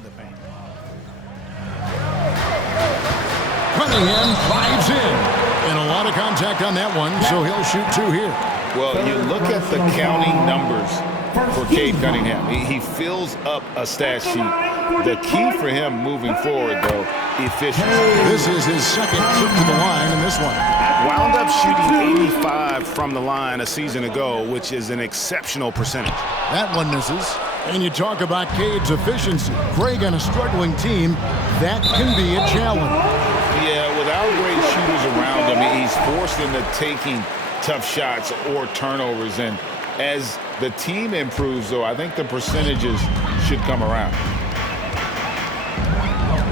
in the paint. Cunningham drives in. And a lot of contact on that one, so he'll shoot 2 here. Well, you look at the counting numbers for Cade Cunningham. He fills up a stat sheet. The key for him moving forward, though, efficiency. This is his second trip to the line in this one. Wound up shooting 85 from the line a season ago, which is an exceptional percentage. That one misses. And you talk about Cade's efficiency. Greg, on a struggling team, that can be a challenge. Yeah, without great shooters around him, he's forced into taking tough shots or turnovers. And as the team improves, though, I think the percentages should come around.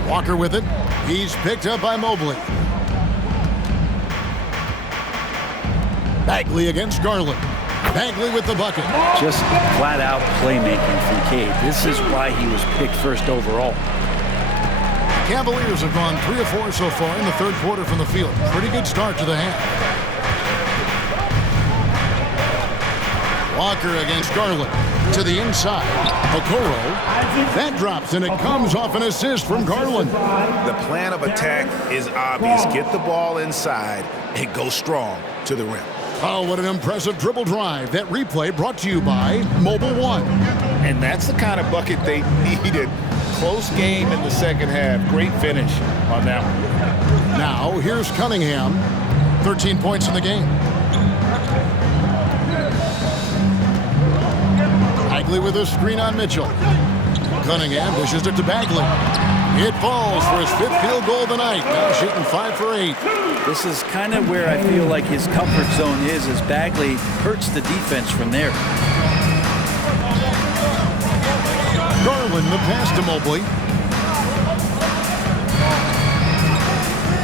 Walker with it. He's picked up by Mobley. Bagley against Garland. Bagley with the bucket. Just flat-out playmaking from Cade. This is why he was picked first overall. Cavaliers have gone 3 of 4 so far in the third quarter from the field. Pretty good start to the half. Walker against Garland. To the inside. Okoro. That drops, and it comes off an assist from Garland. The plan of attack is obvious. Get the ball inside and go strong to the rim. Oh, what an impressive dribble drive. That replay brought to you by Mobile One. And that's the kind of bucket they needed. Close game in the second half. Great finish on that one. Now, here's Cunningham. 13 points in the game. Bagley with a screen on Mitchell. Cunningham dishes it to Bagley. It falls for his 5th field goal of the night. Now shooting 5 for 8. This is kind of where I feel like his comfort zone is, as Bagley hurts the defense from there. Garland the pass to Mobley.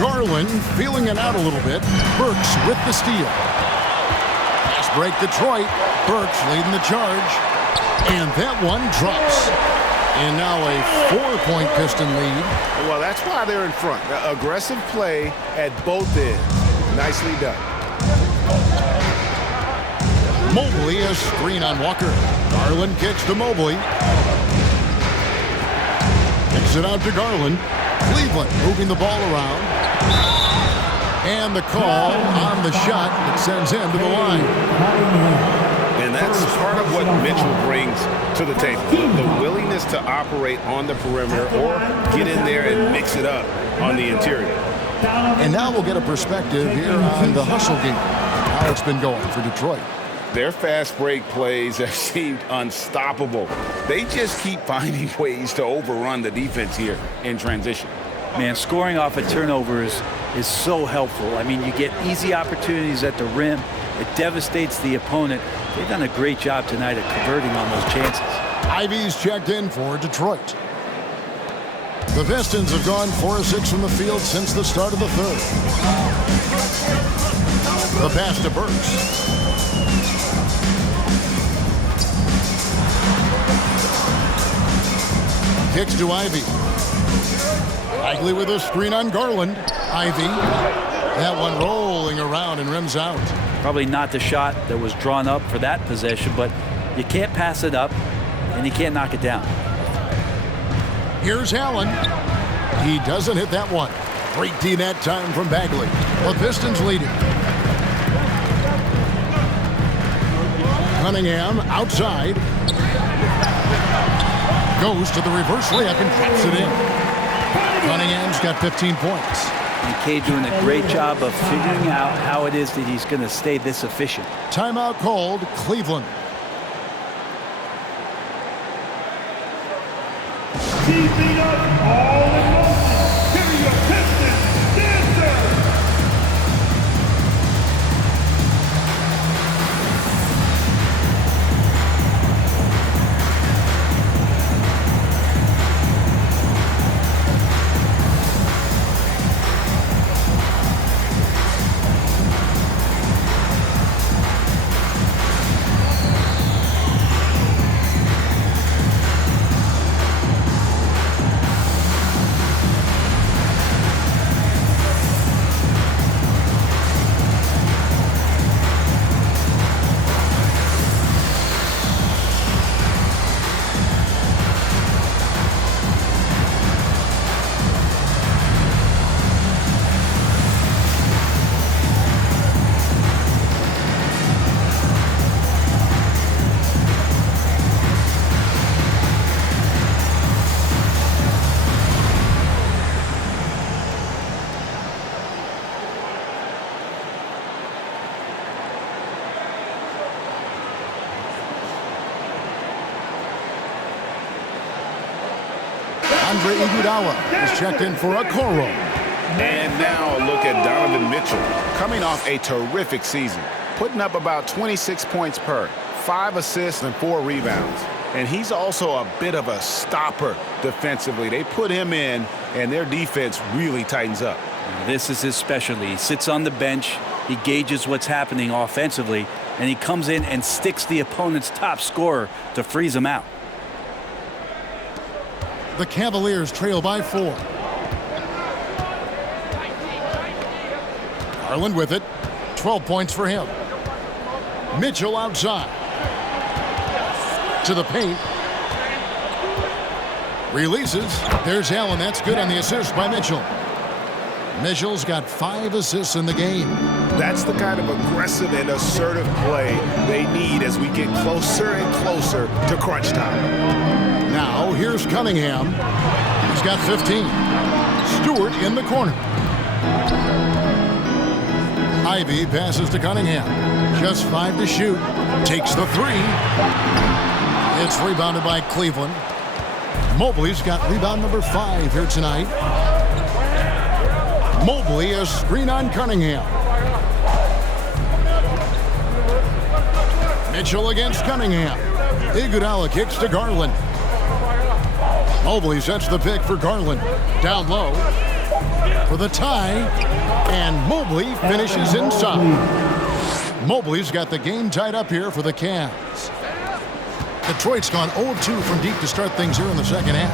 Garland feeling it out a little bit. Burks with the steal. Pass break Detroit. Burks leading the charge. And that one drops. And now a 4-point Piston lead. Well, that's why they're in front. Aggressive play at both ends. Nicely done. Mobley, a screen on Walker. Garland kicks to Mobley. Kicks it out to Garland. Cleveland moving the ball around. And the call on the shot that sends him to the line. And that's part of what Mitchell brings to the table. The willingness to operate on the perimeter or get in there and mix it up on the interior. And now we'll get a perspective here on the hustle game. How it's been going for Detroit. Their fast break plays have seemed unstoppable. They just keep finding ways to overrun the defense here in transition. Man, scoring off of turnovers is so helpful. I mean, you get easy opportunities at the rim. It devastates the opponent. They've done a great job tonight at converting on those chances. Ivy's checked in for Detroit. The Pistons have gone 4 of 6 from the field since the start of the third. The pass to Burks. Kicks to Ivy. Bagley with a screen on Garland. Ivy. That one rolling around and rims out. Probably not the shot that was drawn up for that possession, but you can't pass it up and you can't knock it down. Here's Allen. He doesn't hit that one. Great D that time from Bagley. The Pistons leading. Cunningham outside. Goes to the reverse layup and drops it in. Cunningham's got 15 points. And Cade doing a great job of figuring out how it is that he's going to stay this efficient. Timeout called, Cleveland. Keeping us all in motion. Here are your Pistons dancers. Andre Iguodala is checked in for Okoro. And now look at Donovan Mitchell, coming off a terrific season, putting up about 26 points per, 5 assists and 4 rebounds. And he's also a bit of a stopper defensively. They put him in, and their defense really tightens up. This is his specialty. He sits on the bench, he gauges what's happening offensively, and he comes in and sticks the opponent's top scorer to freeze him out. The Cavaliers trail by 4. Garland with it. 12 points for him. Mitchell outside. To the paint. Releases. There's Allen. That's good on the assist by Mitchell. Mitchell's got 5 assists in the game. That's the kind of aggressive and assertive play they need as we get closer and closer to crunch time. Now, here's Cunningham. He's got 15. Stewart in the corner. Ivy passes to Cunningham. Just 5 to shoot. Takes the 3. It's rebounded by Cleveland. Mobley's got rebound number 5 here tonight. Mobley, a screen on Cunningham. Mitchell against Cunningham. Iguodala kicks to Garland. Mobley sets the pick for Garland. Down low for the tie. And Mobley finishes inside. Mobley's got the game tied up here for the Cavs. Detroit's gone 0-2 from deep to start things here in the second half.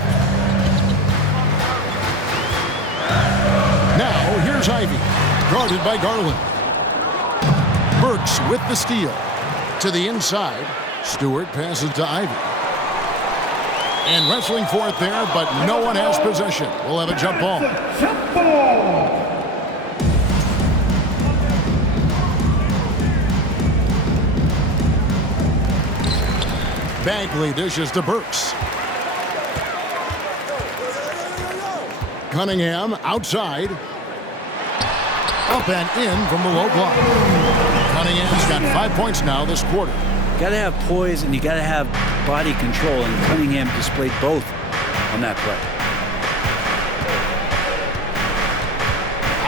Now, here's Ivy, guarded by Garland. Burks with the steal. To the inside, Stewart passes to Ivy. And wrestling for it there, but no one has possession. We'll have a jump ball. Jump ball. Bagley dishes to Burks. Cunningham outside. Up and in from the low block. Cunningham's got 5 points now this quarter. You got to have poise and you got to have body control, and Cunningham displayed both on that play.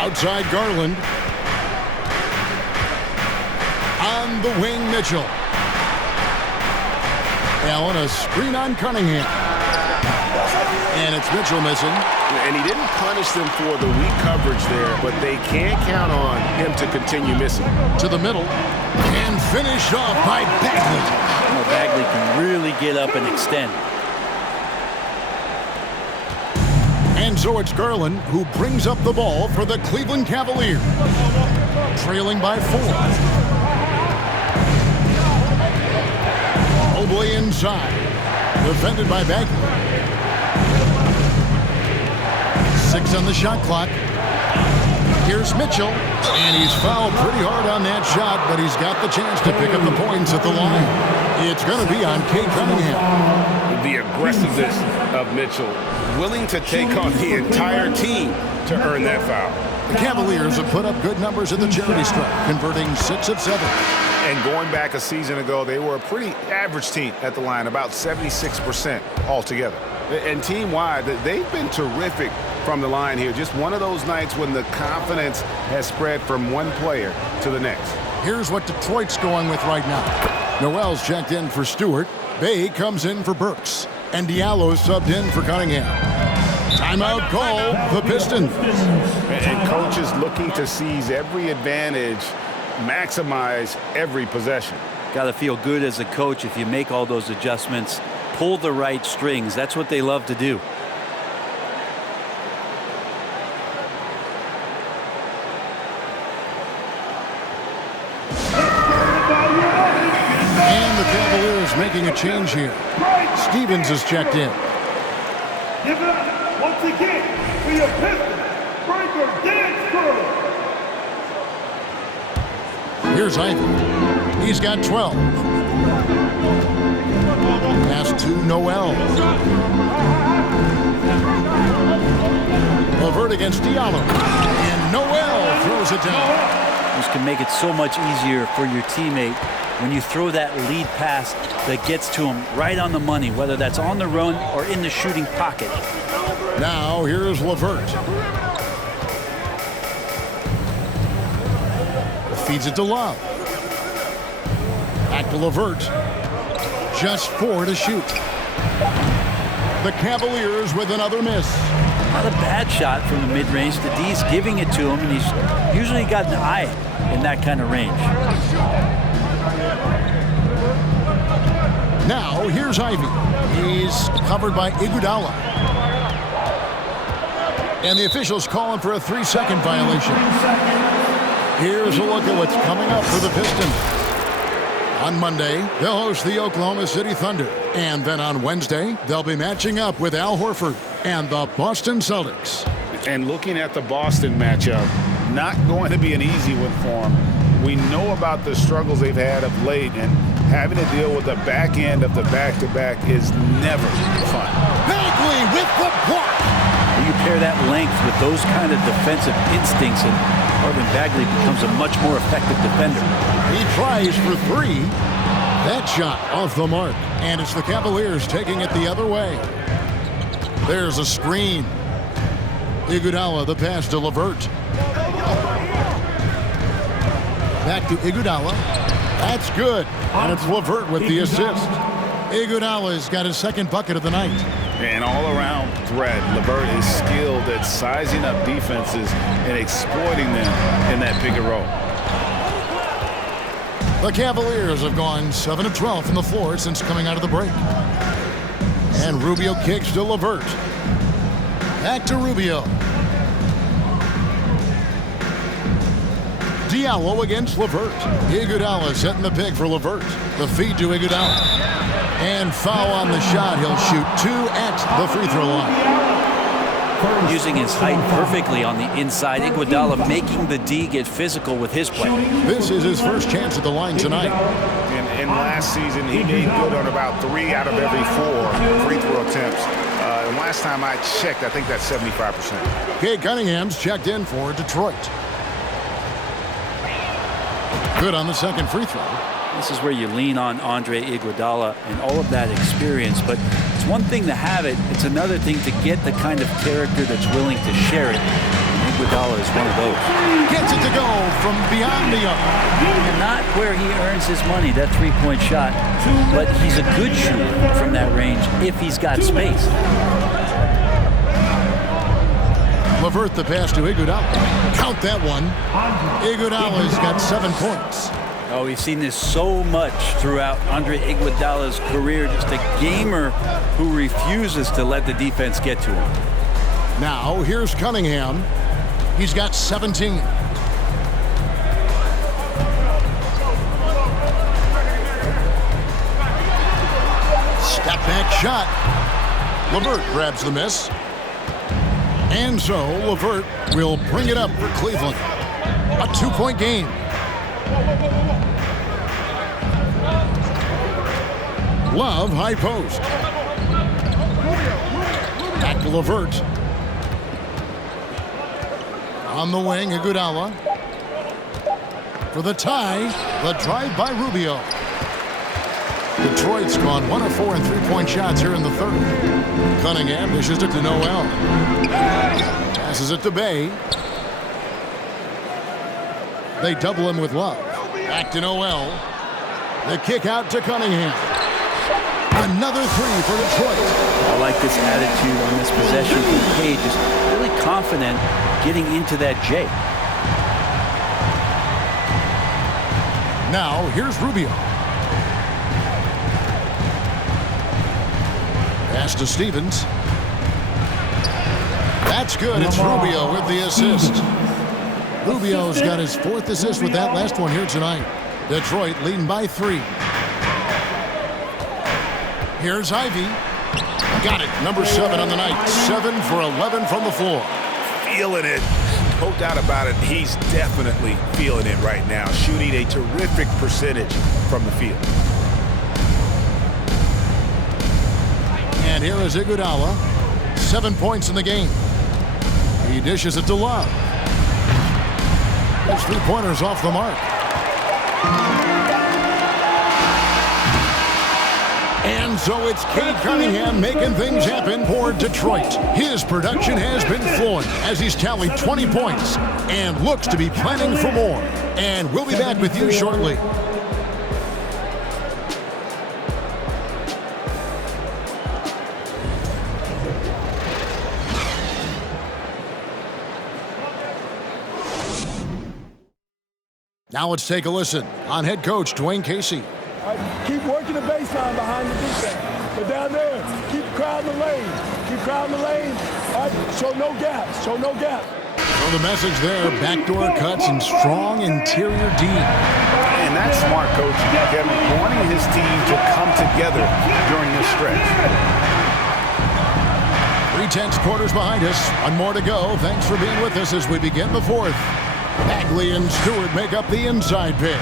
Outside Garland. On the wing, Mitchell. Allen, a screen on Cunningham. And it's Mitchell missing. And he didn't punish them for the weak coverage there, but they can't count on him to continue missing. To the middle. And finished off by Bagley. Well, Bagley can really get up and extend. And so it's Garland who brings up the ball for the Cleveland Cavaliers. Trailing by 4. Mobley inside. Defended by Bagley. 6 on the shot clock. Here's Mitchell. And he's fouled pretty hard on that shot, but he's got the chance to pick up the points at the line. It's going to be on Cade Cunningham. The aggressiveness of Mitchell, willing to take on the entire team to earn that foul. The Cavaliers have put up good numbers at the charity stripe, converting 6 of 7. And going back a season ago, they were a pretty average team at the line, about 76% altogether. And team-wide, they've been terrific from the line here. Just one of those nights when the confidence has spread from one player to the next. Here's what Detroit's going with right now. Noel's checked in for Stewart. Bay comes in for Burks. And Diallo subbed in for Cunningham. Timeout call, the Pistons. And coaches looking to seize every advantage, maximize every possession. Got to feel good as a coach if you make all those adjustments, pull the right strings. That's what they love to do. And the Cavaliers making a change here. Stevens is checked in. Give it up once again for your Pistons breaker dance crew. Here's Ivy. He's got 12. Pass to Noel. Levert against Diallo. And Noel throws it down. This can make it so much easier for your teammate when you throw that lead pass that gets to him right on the money, whether that's on the run or in the shooting pocket. Now here's LeVert. Feeds it to Love. Back to LeVert. Just 4 to shoot. The Cavaliers with another miss. Not a bad shot from the mid-range. The D's giving it to him, and he's usually got an eye in that kind of range. Now here's Ivy. He's covered by Iguodala. And the officials calling for a 3-second violation. Here's a look at what's coming up for the Pistons. On Monday, they'll host the Oklahoma City Thunder. And then on Wednesday, they'll be matching up with Al Horford and the Boston Celtics. And looking at the Boston matchup, not going to be an easy one for them. We know about the struggles they've had of late, and having to deal with the back end of the back-to-back is never fun. Bagley with the block. You pair that length with those kind of defensive instincts, and Marvin Bagley becomes a much more effective defender. He tries for 3. That shot off the mark. And it's the Cavaliers taking it the other way. There's a screen. Iguodala, the pass to LeVert. Back to Iguodala. That's good. And it's LeVert with the assist. Iguodala's got his second bucket of the night. And all-around threat. LeVert is skilled at sizing up defenses and exploiting them in that pick and roll. The Cavaliers have gone 7 of 12 from the floor since coming out of the break. And Rubio kicks to LeVert. Back to Rubio. Diallo against LeVert. Iguodala setting the pick for LeVert. The feed to Iguodala. And foul on the shot. He'll shoot 2 at the free throw line. Using his height perfectly on the inside. Iguodala making the D get physical with his play. This is his first chance at the line tonight. And last season, he made good on about 3 out of every 4 free throw attempts. And last time I checked, I think that's 75%. Cade Cunningham's checked in for Detroit. Good on the second free throw. This is where you lean on Andre Iguodala and all of that experience, but it's one thing to have it, it's another thing to get the kind of character that's willing to share it. And Iguodala is one of those. Gets it to go from beyond the arc. And not where he earns his money, that three-point shot, but he's a good shooter from that range if he's got space. LeVert the pass to Iguodala. Count that one. Iguodala's got 7 points. Oh, we've seen this so much throughout Andre Iguodala's career. Just a gamer who refuses to let the defense get to him. Now, here's Cunningham. He's got 17. Step back shot. LeVert grabs the miss. And so, LeVert will bring it up for Cleveland. A 2-point game. Love, high post. Back to LeVert. On the wing, Iguodala. For the tie, the drive by Rubio. Detroit's gone 1 of 4 in three-point shots here in the third. Cunningham dishes it to Noel. Passes it to Bay. They double him with Love. Back to Noel. The kick out to Cunningham. Another 3 for Detroit. I like this attitude on this possession from Cade, just really confident getting into that J. Now, here's Rubio. Pass to Stevens. That's good. It's Rubio with the assist. Rubio's got his 4th assist with that last one here tonight. Detroit leading by 3. Here's Ivy. Got it. Number 7 on the night. 7 for 11 from the floor. Feeling it. No doubt about it. He's definitely feeling it right now. Shooting a terrific percentage from the field. And here is Iguodala. 7 points in the game. He dishes it to Love. Those 3-pointers off the mark. And so it's Cade Cunningham making things happen for Detroit. His production has been flowing as he's tallied 20 points and looks to be planning for more. And we'll be back with you shortly. Now let's take a listen on head coach Dwayne Casey. All right, keep working the baseline behind the defense. But down there, keep crowding the lane. Keep crowding the lane. All right, show no gaps. Show no gaps. So the message there, backdoor cuts and strong interior D. And that's smart coaching, Kevin, wanting his team to come together during this stretch. 3/10 quarters behind us. One more to go. Thanks for being with us as we begin the fourth. Bagley and Stewart make up the inside pair.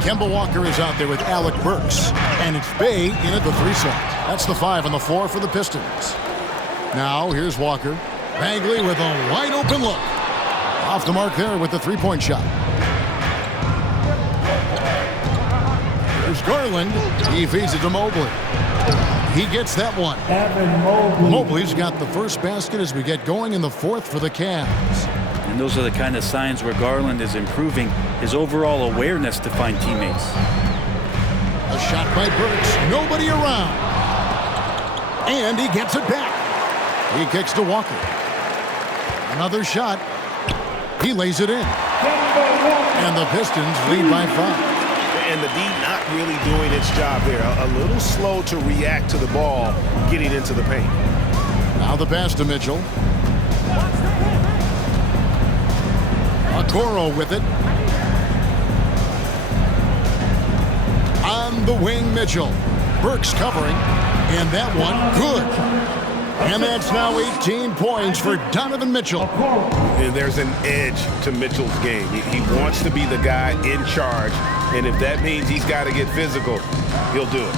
Kemba Walker is out there with Alec Burks. And it's Bay in at the 3 slot. That's the 5 on the floor for the Pistons. Now here's Walker. Bagley with a wide open look. Off the mark there with the 3-point shot. There's Garland. He feeds it to Mobley. He gets that one. Mobley's got the first basket as we get going in the fourth for the Cavs. And those are the kind of signs where Garland is improving his overall awareness to find teammates. A shot by Burks. Nobody around. And he gets it back. He kicks to Walker. Another shot. He lays it in. And the Pistons lead by 5. And the D not really doing its job there. A little slow to react to the ball getting into the paint. Now the pass to Mitchell. Okoro with it. On the wing, Mitchell. Burks covering. And that one, good. And that's now 18 points for Donovan Mitchell. And there's an edge to Mitchell's game. He wants to be the guy in charge. And if that means he's got to get physical, he'll do it.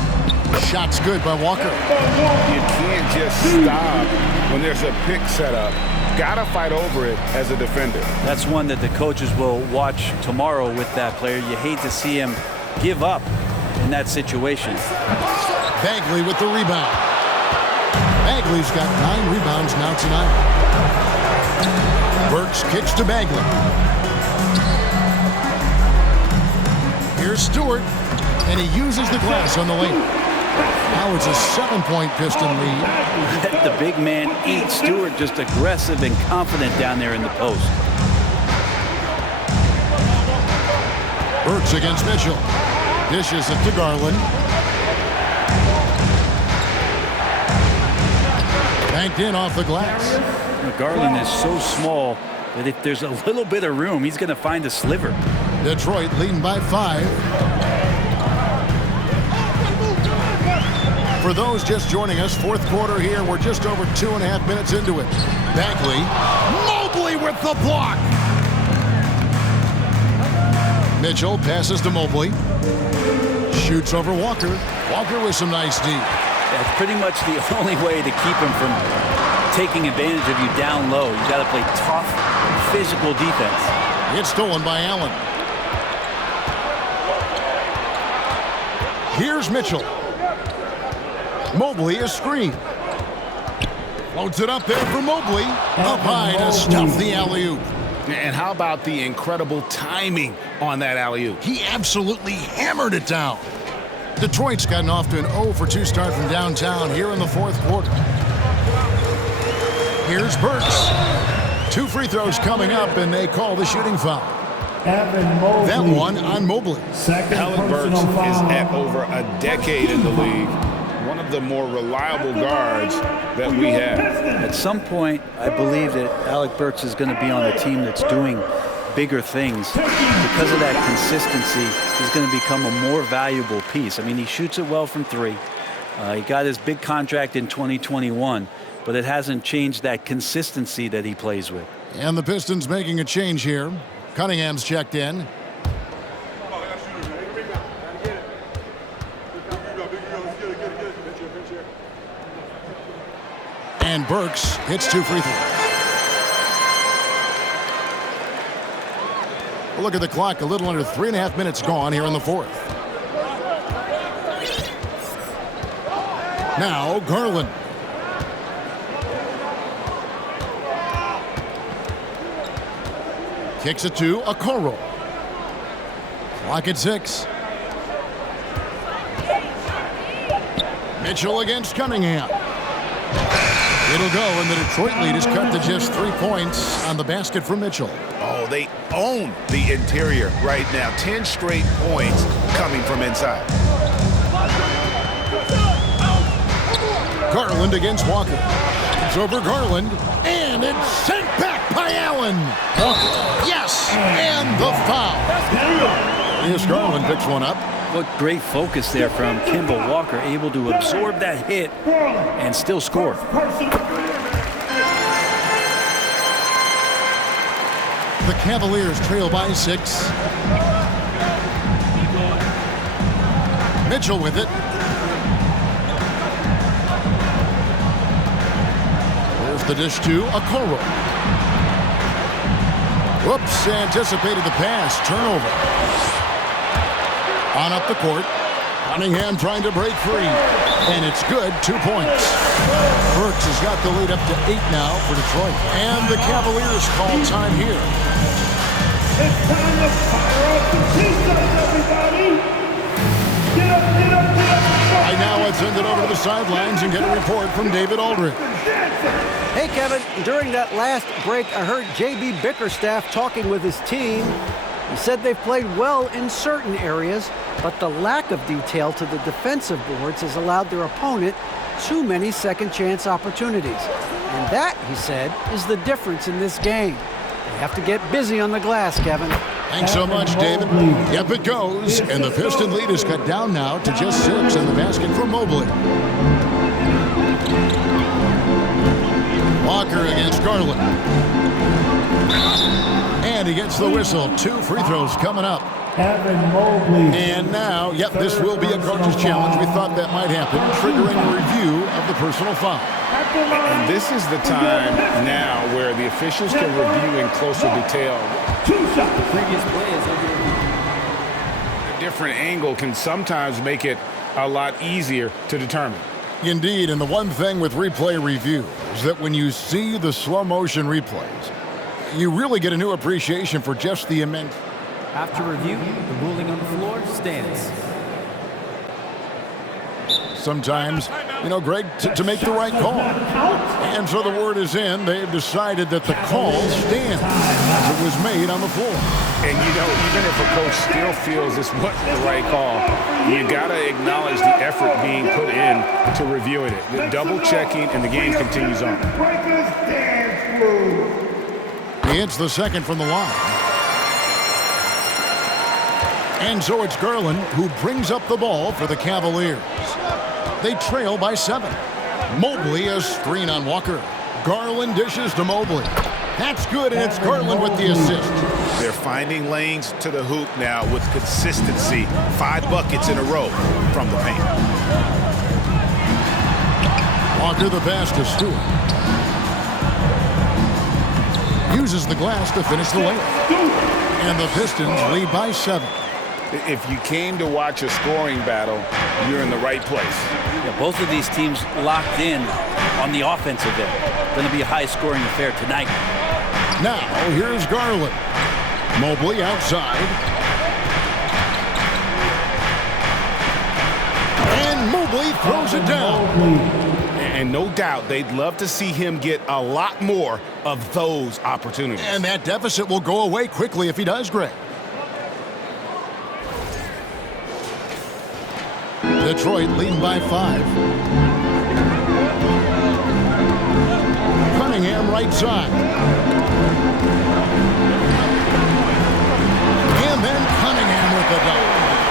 Shot's good by Walker. You can't just stop when there's a pick set up. Got to fight over it as a defender. That's one that the coaches will watch tomorrow with that player. You hate to see him give up in that situation. Bagley with the rebound. Bagley's got 9 rebounds now tonight. Burks kicks to Bagley. Here's Stewart, and he uses the glass on the lane. Now it's a 7-point Piston lead. The big man eats. Stewart just aggressive and confident down there in the post. Burks against Mitchell. Dishes it to Garland. Banked in off the glass. Garland is so small that if there's a little bit of room, he's going to find a sliver. Detroit leading by 5. For those just joining us, fourth quarter here. We're just over 2.5 minutes into it. Bagley. Mobley with the block. Mitchell passes to Mobley. Shoots over Walker. Walker with some nice D. That's pretty much the only way to keep him from taking advantage of you down low. You got to play tough, physical defense. It's stolen by Allen. Here's Mitchell. Mobley is screened. Floats it up there for Mobley. Up high to stuff the alley-oop. And how about the incredible timing on that alley-oop? He absolutely hammered it down. Detroit's gotten off to an 0-for-2 start from downtown here in the fourth quarter. Here's Burks. 2 free throws coming up, and they call the shooting foul. That one on Mobley. Alec Burks is at over a decade in the league. One of the more reliable guards that we have. At some point, I believe that Alec Burks is going to be on a team that's doing bigger things. Because of that consistency, he's going to become a more valuable piece. I mean, he shoots it well from 3. He got his big contract in 2021, but it hasn't changed that consistency that he plays with. And the Pistons making a change here. Cunningham's checked in. And Burks hits 2 free throws. We'll look at the clock. A little under 3.5 minutes gone here in the fourth. Now Garland. Kicks it to Okoro. Clock at 6. Mitchell against Cunningham. It'll go, and the Detroit lead is cut to just 3 points on the basket for Mitchell. Oh, they own the interior right now. 10 straight points coming from inside. Garland against Walker. It's over Garland, and it's sent back by Allen. Yes, and the foul. Here's Garland, picks one up. What great focus there from Kimball Walker, able to absorb that hit and still score. The Cavaliers trail by 6. Mitchell with it. There's the dish to Okoro. Whoops, anticipated the pass. Turnover. On up the court. Cunningham trying to break free. And it's good. 2 points. Burks has got the lead up to 8 now for Detroit. And the Cavaliers call time here. It's time to fire up the Pistons, everybody! Get up, get up, get up! Right now, let's send it over to the sidelines and get a report from David Aldridge. Hey, Kevin, during that last break, I heard J.B. Bickerstaff talking with his team. He said they've played well in certain areas, but the lack of detail to the defensive boards has allowed their opponent too many second-chance opportunities. And that, he said, is the difference in this game. They have to get busy on the glass, Kevin. Thanks so much, David. Yep, it goes. And the Piston lead is cut down now to just 6 in the basket for Mobley. Walker against Garland. And he gets the whistle. 2 free throws coming up. And now, yep, this will be a coach's challenge. We thought that might happen, triggering a review of the personal foul. And this is the time now where the officials can review in closer detail. The Previous play is under review. A different angle can sometimes make it a lot easier to determine. Indeed, and the one thing with replay review is that when you see the slow motion replays, you really get a new appreciation for just the immense. After review, the ruling on the floor stands. Sometimes, Greg, to make the right call. And so the word is in. They've decided that the call stands as it was made on the floor. And, even if a coach still feels this wasn't the right call, you got to acknowledge the effort being put in to reviewing it. The double checking, and the game continues on. He hits the second from the line. And so it's Garland who brings up the ball for the Cavaliers. They trail by 7. Mobley has screen on Walker. Garland dishes to Mobley. That's good, and it's Garland with the assist. They're finding lanes to the hoop now with consistency. 5 buckets in a row from the paint. Walker the pass to Stewart. Uses the glass to finish the layup. And the Pistons lead by 7. If you came to watch a scoring battle, you're in the right place. Yeah, both of these teams locked in on the offensive end. Going to be a high-scoring affair tonight. Now, here's Garland. Mobley outside. And Mobley throws it down. And no doubt they'd love to see him get a lot more of those opportunities. And that deficit will go away quickly if he does, Greg. Detroit leading by 5. Cunningham right side. And then Cunningham with the dunk.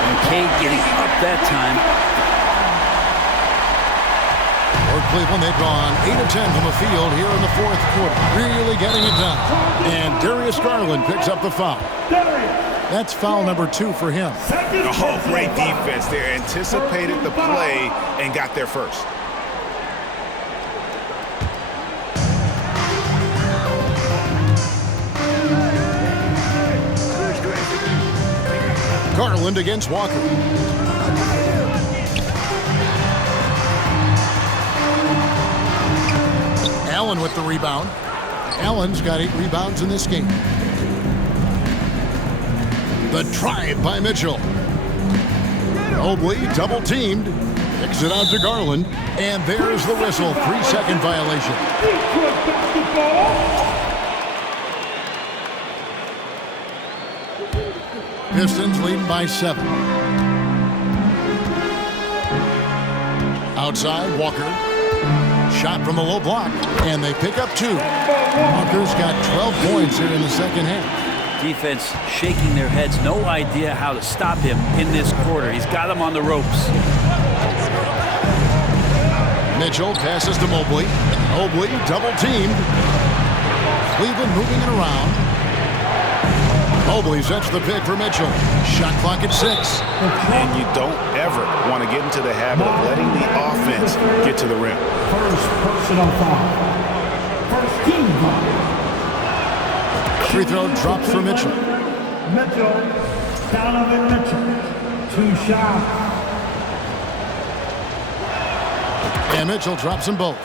And Cade getting up that time. For Cleveland, they've gone 8 of 10 from the field here in the 4th quarter. Really getting it done. And Darius Garland picks up the foul. That's foul number 2 for him. Oh, great defense there. Anticipated the play and got there first. Garland against Walker. Allen with the rebound. Allen's got 8 rebounds in this game. The drive by Mitchell. Mobley double-teamed. Kicks it out to Garland. And there's the whistle. 3-second violation. Pistons leading by 7. Outside, Walker. Shot from the low block. And they pick up 2. Walker's got 12 points here in the second half. Defense shaking their heads. No idea how to stop him in this quarter. He's got him on the ropes. Mitchell passes to Mobley. Mobley double-teamed. Cleveland moving it around. Mobley sets the pick for Mitchell. Shot clock at 6. And you don't ever want to get into the habit of letting the offense get to the rim. First personal foul. First team foul. Free throw dropped for Mitchell. Mitchell. Donovan Mitchell. 2 shots. And Mitchell drops them both.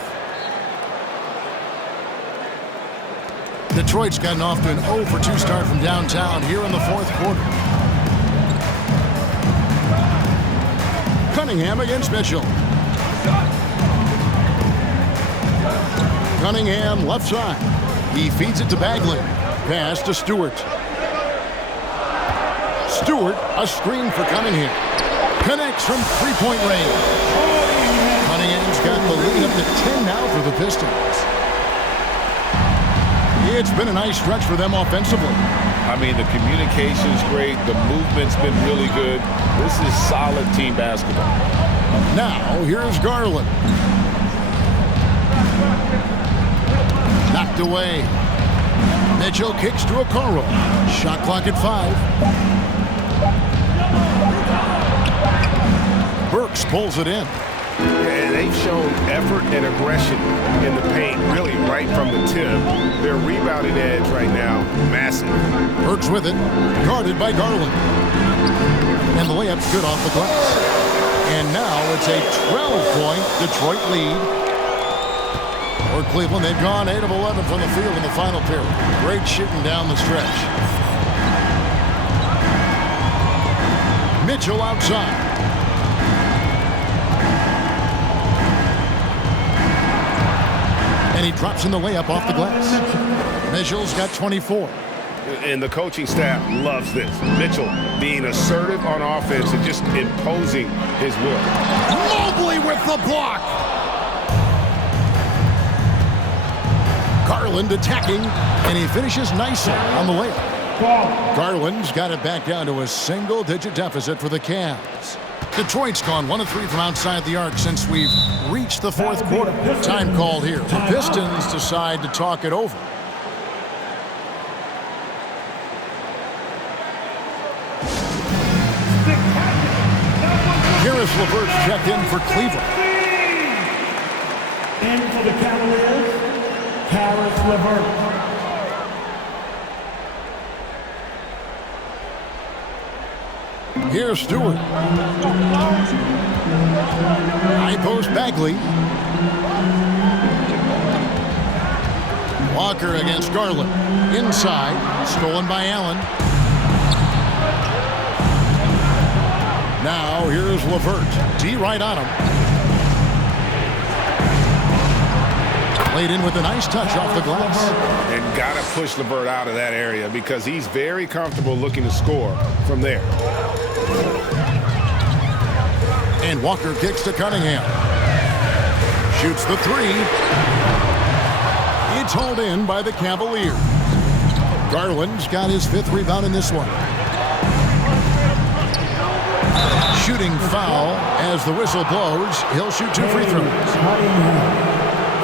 Detroit's gotten off to an 0-for-2 start from downtown here in the 4th quarter. Cunningham against Mitchell. Cunningham left side. He feeds it to Bagley. Pass to Stewart. Stewart, a screen for Cunningham. Connects from 3-point range. Cunningham's got the lead up to 10 now for the Pistons. It's been a nice stretch for them offensively. I mean, the communication's great. The movement's been really good. This is solid team basketball. Now, here's Garland. Knocked away. Mitchell kicks to Okoro. Shot clock at 5. Burks pulls it in. And they've shown effort and aggression in the paint, really right from the tip. Their rebounding edge right now, massive. Burks with it, guarded by Garland. And the layup's good off the glass. And now it's a 12-point Detroit lead. For Cleveland, they've gone 8 of 11 from the field in the final period. Great shooting down the stretch. Mitchell outside. And he drops in the layup off the glass. Mitchell's got 24. And the coaching staff loves this. Mitchell being assertive on offense and just imposing his will. Mobley with the block. Garland attacking, and he finishes nicely on the layup. Garland's got it back down to a single-digit deficit for the Cavs. Detroit's gone 1 of 3 from outside the arc since we've reached the 4th quarter. Time called here. The Pistons decide to talk it over. Karis LeVert's checked in for Cleveland. In for the Cavaliers, Karis LeVert. Here's Stewart. High post Bagley. Walker against Garland. Inside. Stolen by Allen. Now here's LeVert. D right on him. Played in with a nice touch off the glass. And got to push LeVert out of that area because he's very comfortable looking to score from there. And Walker kicks to Cunningham. Shoots the 3. It's hauled in by the Cavaliers. Garland's got his 5th rebound in this one. Shooting foul as the whistle blows. He'll shoot 2 free throws.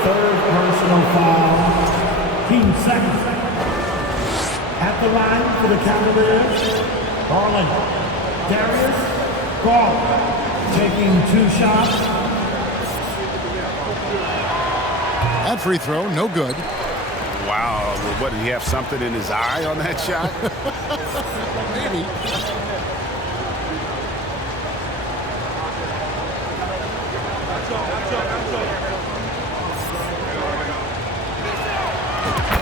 Third personal foul. Team second. At the line for the Cavaliers, Garland. Darius Garland taking 2 shots. That free throw, no good. Wow, what, did he have something in his eye on that shot? Maybe.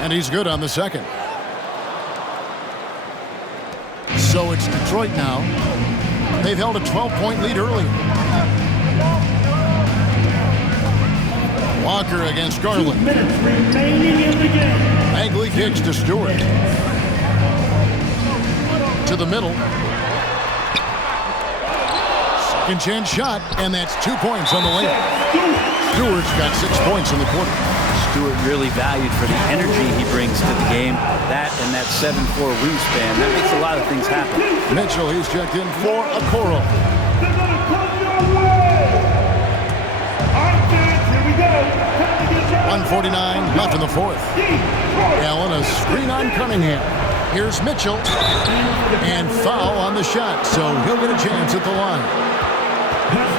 And he's good on the second. So it's Detroit now. They've held a 12-point lead earlier. Walker against Garland. 2 minutes remaining in the game. Bagley kicks to Stewart. To the middle. Second chance shot, and that's 2 points on the layup. Stewart's got 6 points in the quarter. Stewart really valued for the energy he brings to the game. That and that 7'4" wingspan, that makes a lot of things happen. Mitchell, he's checked in for Okoro. They're going to come your way. All right, fans, here we go. Time to get ready. 1:49 left in the fourth. Allen, a screen on Cunningham. Here's Mitchell. And foul on the shot, so he'll get a chance at the line.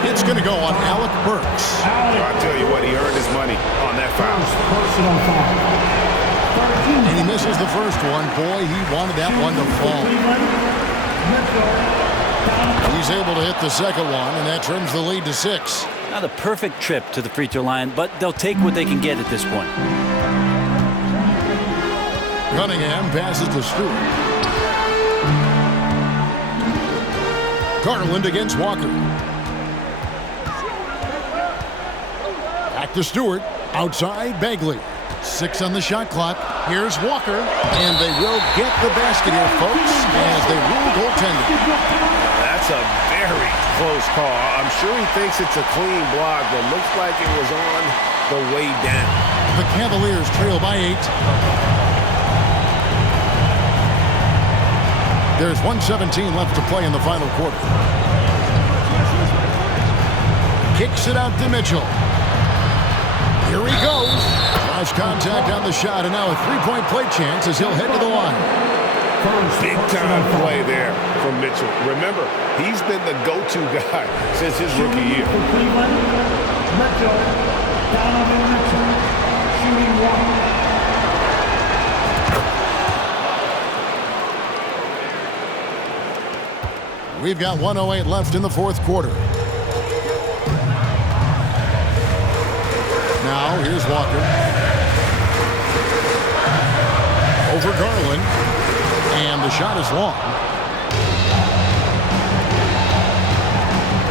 It's going to go on Alec Burks. I tell you what, he earned his money on that foul. Personal foul. And he misses the first one. Boy, he wanted that one to fall. He's able to hit the second one, and that trims the lead to 6. Not a perfect trip to the free throw line, but they'll take what they can get at this point. Cunningham passes to Stewart. Garland against Walker. Back to Stewart. Outside, Bagley. 6 on the shot clock. Here's Walker. And they will get the basket here, folks, as they rule goaltending. That's a very close call. I'm sure he thinks it's a clean block, but looks like it was on the way down. The Cavaliers trail by 8. There's 1:17 left to play in the final quarter. Kicks it out to Mitchell. Here he goes. Cross contact on the shot, and now a three-point play chance as he'll head to the line. Big-time play there from Mitchell. Remember, he's been the go-to guy since his rookie year. For Cleveland, Mitchell, Donovan Mitchell, shooting 1. We've got 1:08 left in the fourth quarter. Now, here's Walker. Over Garland. And the shot is long.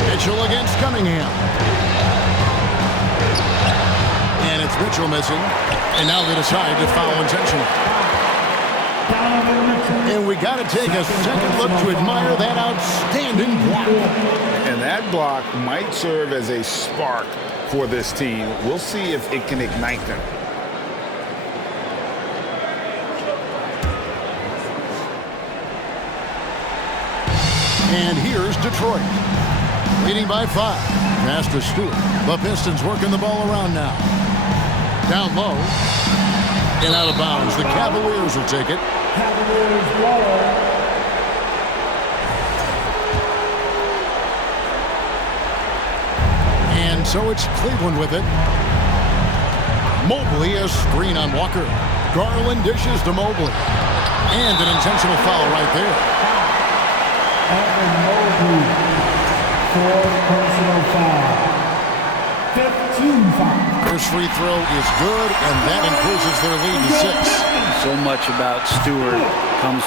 Mitchell against Cunningham. And it's Mitchell missing. And now they decide to foul intentionally. And we got to take a second look to admire that outstanding block. And that block might serve as a spark for this team. We'll see if it can ignite them. And here's Detroit, leading by 5. Pass to Stewart. The Pistons working the ball around now. Down low. And out of bounds. The Cavaliers will take it. Cavaliers ball. And so it's Cleveland with it. Mobley, a screen on Walker. Garland dishes to Mobley. And an intentional foul right there. Evan Mobley for personal foul. 15 foul. First free throw is good, and that increases their lead to 6. So much about Stewart comes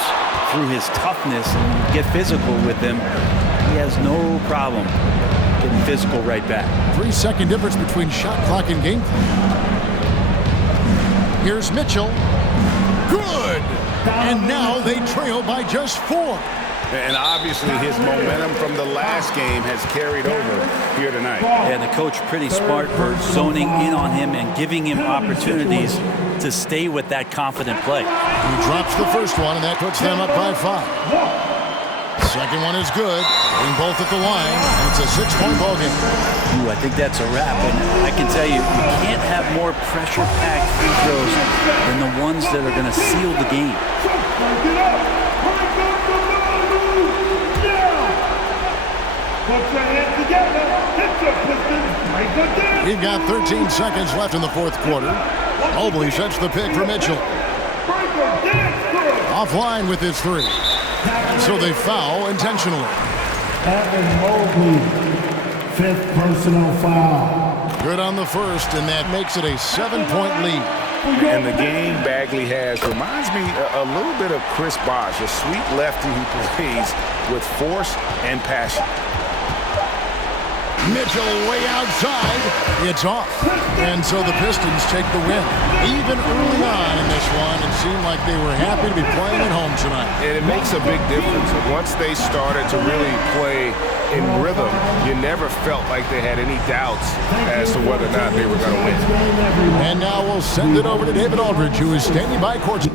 through his toughness, and get physical with him. He has no problem getting physical right back. 3-second difference between shot clock and game clock. Here's Mitchell. Good! And now they trail by just 4. And obviously his momentum from the last game has carried over here tonight. And the coach pretty smart for zoning in on him and giving him opportunities to stay with that confident play. He drops the first one, and that puts them up by 5. Second one is good. Being both at the line, and it's a 6-point ball game. Ooh, I think that's a wrap. And I can tell you, you can't have more pressure-packed free throws than the ones that are going to seal the game. Put your hands together. Hit your Pistons. Break the dance. We've got 13 seconds left in the fourth quarter. Mobley sets the pick for Mitchell. Break the dance crew. Offline with his 3. So they foul intentionally. Evan Mobley, 5th personal foul. Good on the first, and that makes it a 7-point lead. And the game Bagley has reminds me a little bit of Chris Bosh, a sweet lefty who plays with force and passion. Mitchell way outside. It's off. And so the Pistons take the win. Even early on in this one, it seemed like they were happy to be playing at home tonight. And it makes a big difference. Once they started to really play in rhythm, you never felt like they had any doubts as to whether or not they were going to win. And now we'll send it over to David Aldridge, who is standing by court.